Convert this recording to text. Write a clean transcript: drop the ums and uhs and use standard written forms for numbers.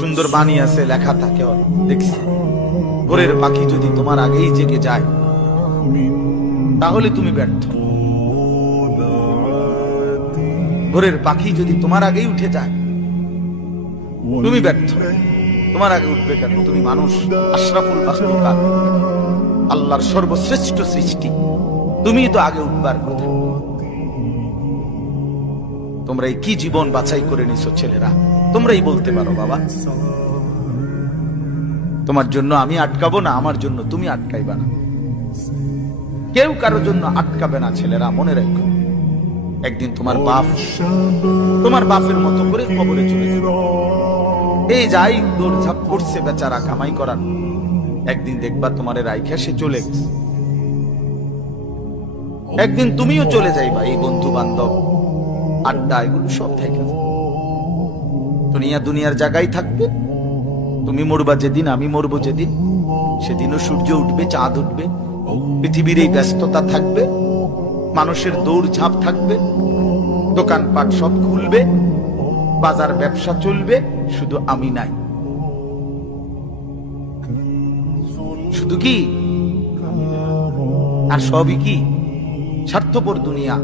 সুন্দর বাণী আছে, লেখা থাকে, দেখছি ভোরের পাখি যদি তোমার আগেই জেগে যায় তাহলে তুমি ব্যর্থ। ভোরের পাখি যদি তোমার আগেই উঠে যায় তুমি ব্যর্থ। তোমার আগে উঠবে কেন? তুমি মানুষ, আশরাফুল মাখলুকাত, আল্লাহর সর্বশ্রেষ্ঠ সৃষ্টি, তুমি তো আগে উঠবার কথা। তোমরা এই কি জীবন বাছাই করে নিছো ছেলেরা? তোমরাই বলতে পারো বাবা। তোমার জন্য আমি আটকাবো না, আমার জন্য তুমি আটকাইবা না। কেউ কারোর জন্য আটকাবে না ছেলেরা, মনে রাখো। একদিন তোমার বাপ তোমার বাপের মতো করে কবরে চলে যাবে। এই যাই দৌড়ঝাঁপ করছে বেচারা কামাই করার, একদিন দেখবা তোমারে রাইখা সে চলে গেছে। একদিন তুমিও চলে যাইবা। এই বন্ধু বান্ধব আড্ডা এগুলো সব থেকে দুনিয়ার জায়গায় থাকবে। তুমি মরবা যেদিন, আমি মরবো যেদিন, সেদিনও সূর্য উঠবে, চাঁদ উঠবে, পৃথিবীর এই ব্যস্ততা থাকবে, মানুষের দৌড়ঝাঁপ থাকবে, দোকানপাট সব খুলবে, বাজার ব্যবসা চলবে, শুধু আমি নাই। শুধু কি আর সবই কি স্বার্থপর দুনিয়া।